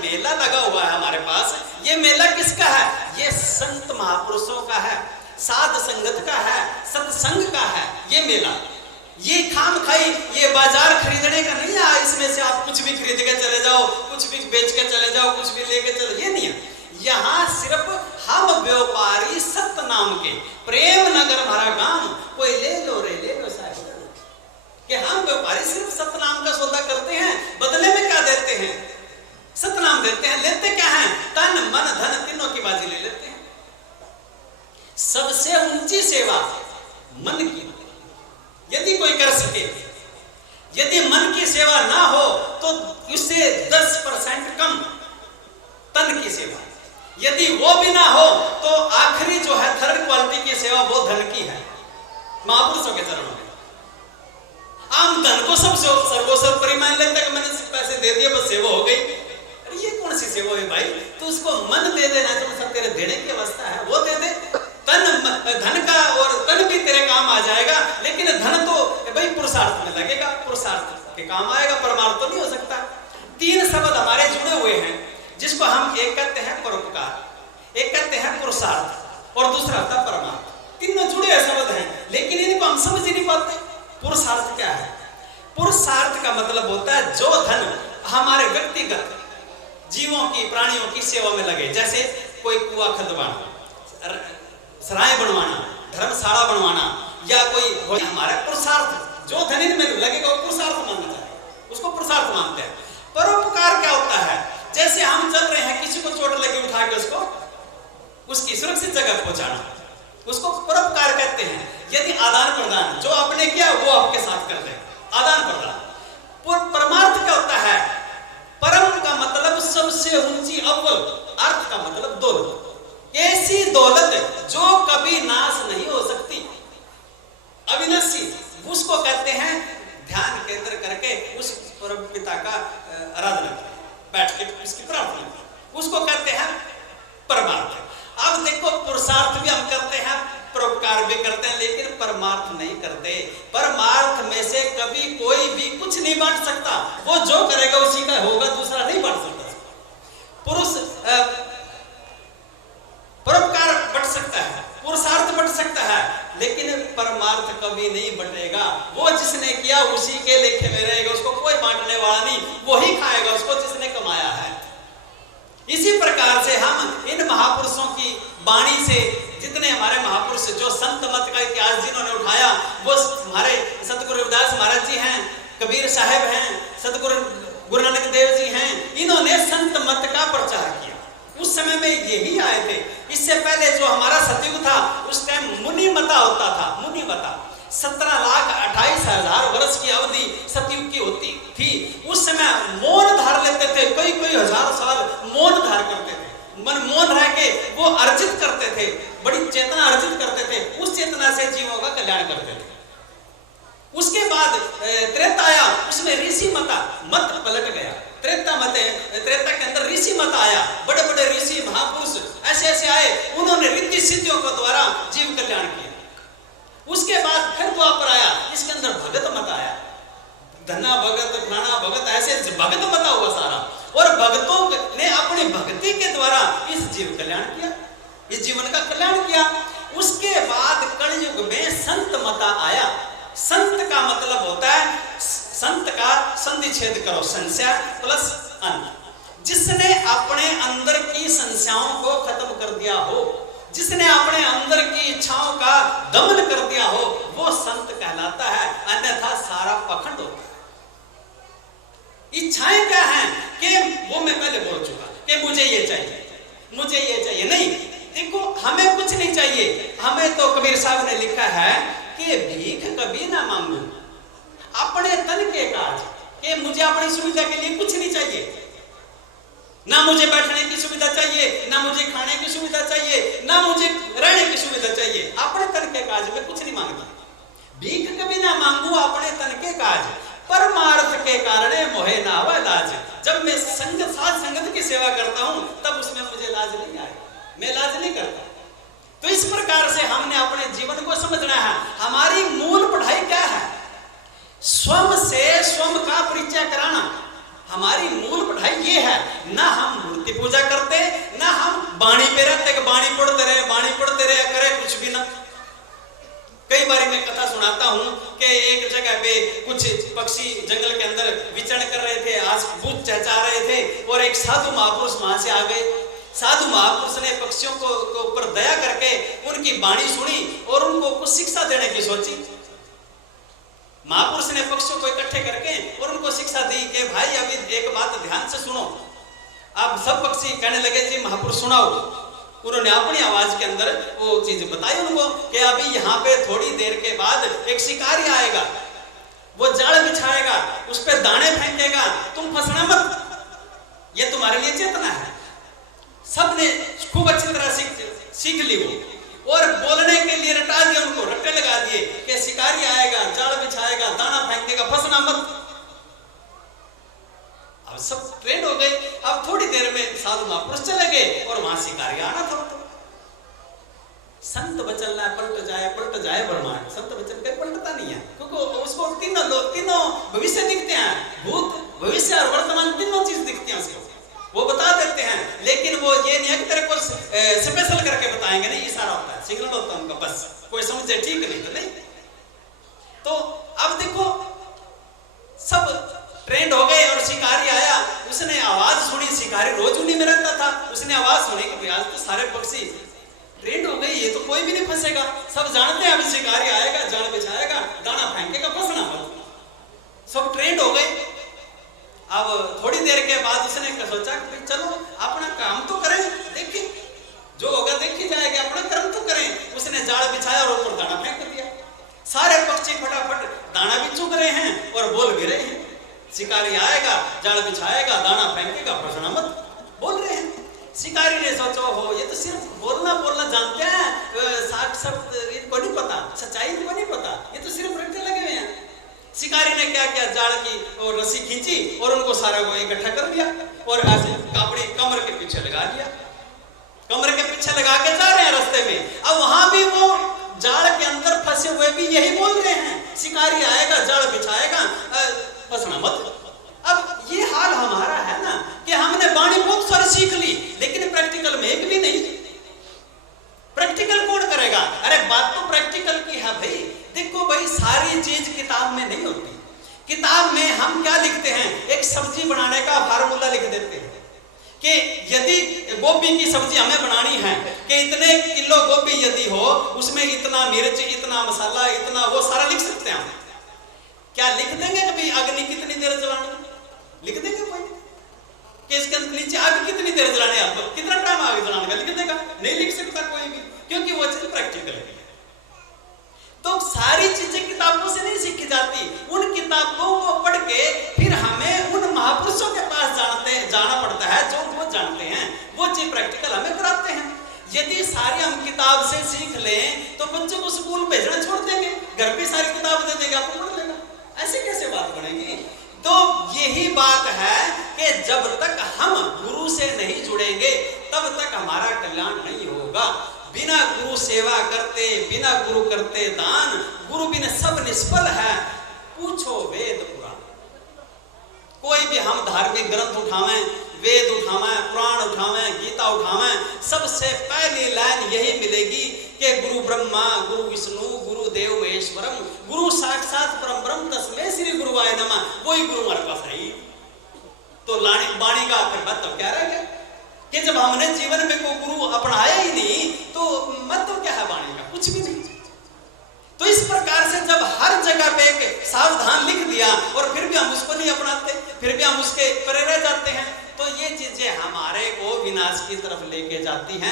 मेला लगा हुआ है हमारे पास, ये मेला किसका है? ये संत महापुरुषों का है, साध संगत का है, सत्संग का है ये मेला। ये खाम खाई, ये बाजार खरीदने का नहीं है, इसमें से आप कुछ भी खरीद के चले जाओ, कुछ भी बेच के चले जाओ, कुछ भी लेके चले, ये नहीं है। यहाँ सिर्फ हम व्यापारी सत्य नाम के, प्रेम नगर हमारा गांव, कोई ले लो रे ले लो साहब, कि हम व्यापारी सिर्फ सत्य नाम का सौदा करते हैं, बदले में क्या देते हैं? सत्य नाम देते हैं। लेते क्या हैं? तन मन धन तीनों की बाजी ले लेते हैं। सबसे ऊंची सेवा मन की, यदि कोई कर सके, यदि मन की सेवा ना हो तो उससे 10% कम तन की सेवा, यदि वो भी ना हो तो आखिरी जो है थर्ड क्वालिटी की सेवा वो धन की है महापुरुषों के चरणों में। आम धन को सब सर्वोपरि मान लेते हैं, मैंने पैसे दे दिए बस सेवा हो गई। अरे ये कौन सी सेवा है भाई? तो उसको मन दे देना, जो सब तेरे देने की अवस्था है वो दे दे। धन का और तन भी तेरे काम आ जाएगा, लेकिन धन तो भाई पुरुषार्थ में लगेगा, पुरुषार्थ के काम आएगा, परमार्थ तो नहीं हो सकता। 3 शब्द हमारे जुड़े हुए हैं, जिसको हम एक कहते हैं परोपकार, एक कहते हैं पुरुषार्थ और दूसरा होता परमार्थ। तीनों जुड़े हुए शब्द हैं, लेकिन इनको हम समझ ही नहीं पाते। पुरुषार्थ क्या है? पुरुषार्थ का मतलब होता है जो धन हमारे व्यक्तिगत जीवों की, प्राणियों की सेवा में लगे, जैसे कोई कुआं खुदवाना, सराय बनवाना, धर्मशाला बनवाना, या कोई हमारा पुरुषार्थ जो धन में लगेगा वो पुरुषार्थ मानना चाहिए, उसको पुरुषार्थ मानते हैं। परोपकार क्या होता है? जैसे हम चल रहे हैं, किसी को चोट लगी, उठा के उसको उसकी सुरक्षित जगह पहुंचाना, उसको परोपकार कहते हैं। यदि आदान प्रदान जो आपने किया वो आपके साथ कर दे, आदान प्रदान। परमार्थ क्या होता है? परम का मतलब सबसे ऊंची, अव्वल, अर्थ का मतलब दौलत, ऐसी दौलत जो कभी नाश नहीं हो सकती, अविनाशी, उसको कहते हैं ध्यान केंद्र करके उस परम पिता का आराधना बैठ के इसकी प्रार्थना, उसको कहते हैं परमार्थ। अब देखो पुरुषार्थ भी हम करते हैं, परोपकार भी करते हैं, लेकिन परमार्थ नहीं करते। परमार्थ में से कभी कोई भी कुछ नहीं बांट सकता, वो जो करेगा उसी का होगा, दूसरा नहीं बांट सकता। पुरुष परोपकार बट सकता है, पुरुषार्थ बट सकता है, लेकिन परमार्थ कभी नहीं बटेगा। वो जिसने किया उसी के लेखे में रहेगा, उसको कोई बांटने वाला नहीं, वही खाएगा उसको जिसने कमाया है। इसी प्रकार से हम इन महापुरुषों की वाणी से, जितने हमारे महापुरुष जो संत मत का इतिहास जिन्होंने उठाया, वो हमारे सतगुरु रविदास महाराज जी हैं, कबीर साहब हैं, सतगुरु गुरु नानक देव जी हैं, इन्होंने संत मत का प्रचार किया। उस समय में यही आए थे। इससे पहले जो हमारा सतयुग था, उस टाइम मुनि मता होता था, मुनि मता 17,28,000 वर्ष की अवधि सतयुग की होती थी। उस समय मौन धार लेते थे, कई हजार साल मौन धार करते थे, मन मौन रह के वो अर्जित करते थे, बड़ी चेतना अर्जित करते थे, उस चेतना से जीवों का कल्याण करते थे। उसके बाद त्रेता आया, उसमें ऋषि मत पलट गया। त्रेता के अंदर ऋषि मत आया, बड़े बड़े ऋषि महापुरुष ऐसे आए, उन्होंने रिद्धि सिद्धियों के द्वारा जीव कल्याण किया। उसके बाद फिर द्वापर आया, इसके अंदर भगत मत आया, धना भगत, फलाना भगत, ऐसे भगत मता हुआ सारा, और भगतों ने अपनी भक्ति के द्वारा इस जीव कल्याण किया, इस जीवन का कल्याण किया। उसके बाद कलयुग में संत मता आया। संत का मतलब होता है, संत का संधि छेद करो, संशय प्लस अंत, जिसने अपने अंदर की संशयों को खत्म कर दिया हो, जिसने अपने अंदर की इच्छाओं का दमन कर दिया हो, वो संत कहलाता है, अन्यथा सारा पखंड होता है। इच्छाएं क्या हैं? कि वो मैं पहले बोल चुका कि मुझे ये चाहिए, मुझे ये चाहिए, नहीं। देखो हमें कुछ नहीं चाहिए, हमें तो कबीर साहब ने लिखा है कि भीख कभी ना मांगो, अपने तन के काज, कि मुझे अपनी सुविधा के लिए कुछ नहीं चाहिए, ना मुझे बैठने की सुविधा चाहिए, ना मुझे खाने की सुविधा चाहिए, ना मुझे रहने की सुविधा चाहिए, अपने तन के काज में कुछ नहीं मांगता। भीख कभी ना मांगू अपने तन के काज, परमार्थ के कारण मोहे ना आवा लाज। जब मैं साथ संगत की सेवा करता हूं, तब उसमें मुझे लाज नहीं आए, मैं लाज नहीं करता। तो इस प्रकार से हमने अपने जीवन को समझना है। हमारी मूल पढ़ाई क्या है? स्वयं से स्वयं का परिचय कराना, हमारी मूल पढ़ाई ये है, ना हम मूर्ति पूजा करते, ना हम बाणी पे रहते कि बाणी पढ़ते रहे करे कुछ भी ना। कई बार मैं कथा सुनाता हूं कि एक जगह पे कुछ पक्षी जंगल के अंदर विचरण कर रहे थे, आज भूत चहचा रहे थे, और एक साधु महापुरुष वहां से आ गए। साधु महापुरुष ने पक्षियों को ऊपर दया करके उनकी बाणी सुनी और उनको कुछ शिक्षा देने की सोची। महापुरुष ने पक्षियों को इकट्ठे करके और उनको शिक्षा दी कि भाई अभी एक बात ध्यान से सुनो। अब सब पक्षी कहने लगे जी महापुरुष सुनाओ। उन्होंने अपनी आवाज के अंदर वो चीज बताई उनको कि अभी यहाँ पे थोड़ी देर के बाद एक शिकारी आएगा, वो जाल बिछाएगा, उस पर दाने फेंकेगा, तुम फंसना मत, ये तुम्हारे लिए चेतना है। सबने खूब अच्छी तरह सीख ली वो, और बोलने के लिए रटा दिया उनको, रट्टे लगा दिए कि शिकारी आएगा, जाल बिछाएगा, दाना फेंकेगा, फंसना मत। अब सब ट्रेंड हो गए। अब थोड़ी देर में साधु महापुरुष चले गए और वहां शिकारी आना था। तो संत बचन ना पलट जाए ब्रह्मांड। संत बचन कहीं पलटता नहीं है, क्योंकि उसको तीनों भविष्य दिखते हैं, भूत भविष्य और वर्तमान तीनों चीज दिखती हैं उसको, वो बता देते हैं। लेकिन वो ये नहीं है कि तेरे को स्पेशल करके बताएंगे, नहीं, इशारा होता है, सिग्नल होता है उनका, बस कोई समझे ठीक, नहीं तो नहीं। तो अब देखो सब ट्रेंड हो गए और शिकारी आया, उसने आवाज सुनी, शिकारी रोज उन्हीं में रहता था, उसने आवाज सुनी कि आज तो सारे पक्षी ट्रेंड हो गए, ये तो कोई भी नहीं फंसेगा, सब जानते हैं अभी शिकारी आएगा, जाल बिछाएगा, दाना फेंकेगा, फंसना मत। सब ट्रेंड हो गए। अब थोड़ी देर के बाद उसने सोचा कि चलो अपना काम तो करें, देखिए जो होगा देखी जाएगा, अपना कर्म तो करें। उसने जाल बिछाया और ऊपर दाना फेंक दिया। सारे पक्षी फटाफट दाना भी चुग रहे हैं और बोल भी रहे हैं। शिकारी आएगा, जाल बिछाएगा, दाना फेंकेगा, फंसना मत, बोल रहे हैं। शिकारी ने सोचा हो ये तो सिर्फ बोलना जानते हैं, साठ शब्द इनको नहीं पता, सच्चाई इनको नहीं पता, ये तो सिर्फ रट्टे लगे हुए हैं। शिकारी ने क्या किया, जाल की और रस्सी खींची और उनको सारे को इकट्ठा कर दिया और ऐसे अपनी कमर के पीछे लगा लिया। कमर के पीछे लगा के जा रहे हैं रास्ते में। अब वहां भी वो जाल के अंदर फंसे हुए भी यही बोल रहे हैं, शिकारी आएगा, जाल बिछाएगा, फंसना मत। अब ये हाल हमारा है ना कि हमने बाणी बहुत सारी सीख ली, लेकिन प्रैक्टिकल में एक भी नहीं। प्रैक्टिकल कौन करेगा? अरे बात तो प्रैक्टिकल की है भाई। देखो भाई, सारी चीज किताब में नहीं होती। किताब में हम क्या लिखते हैं, एक सब्जी बनाने का फार्मूला लिख देते हैं कि यदि गोभी की सब्जी हमें बनानी है कि इतने किलो गोभी यदि हो, उसमें इतना मिर्च, इतना मसाला, इतना वो सारा लिख सकते हैं हम। क्या लिख देंगे कभी अग्नि कितनी देर जलानी? लिख देंगे कोई कि इसके नीचे आग कितनी देर जलानी है, आपको कितना टाइम आग जलाने का लिख देगा? नहीं लिख सकता कोई भी, क्योंकि वो चीज प्रैक्टिकल है। तो सारी चीजें किताबों से नहीं सीखी जाती। उन किताबों को पढ़ के फिर हमें उन महापुरुषों के पास जाना पड़ता है, जो वो जानते हैं, वो चीज प्रैक्टिकल हमें कराते हैं। यदि सारी हम किताब से सीख लें तो बच्चों को स्कूल भेजना छोड़ देंगे, घर पे सारी किताब दे देंगे, आपको पढ़ लेगा, ऐसे कैसे बात बनेगी? तो यही बात है कि जब तक हम गुरु से नहीं जुड़ेंगे तब तक हमारा कल्याण नहीं होगा। बिना गुरु सेवा करते, बिना गुरु करते दान, गुरु बिना सब निष्फल है। पूछो वेद पुराण। कोई भी हम धार्मिक ग्रंथ उठावें, वेद उठावें, पुराण उठावें, गीता उठावें, सबसे पहली लाइन यही मिलेगी कि गुरु ब्रह्मा गुरु विष्णु गुरु देव महेश्वरम, गुरु साक्षात परम ब्रह्म तस्मै श्री गुरुवाय नमः। वही गुरु हमारे पास है। तो वाणी का फिर मतलब क्या रह गया कि जब हमने जीवन में कोई गुरु अपनाया ही नहीं तो मतलब क्या है वाणी का? कुछ भी नहीं। तो इस प्रकार से जब हर जगह पे एक सावधान लिख दिया और फिर भी हम उसको नहीं अपनाते, फिर भी हम उसके परे रह जाते हैं, तो ये चीजें हमारे को विनाश की तरफ लेके जाती हैं।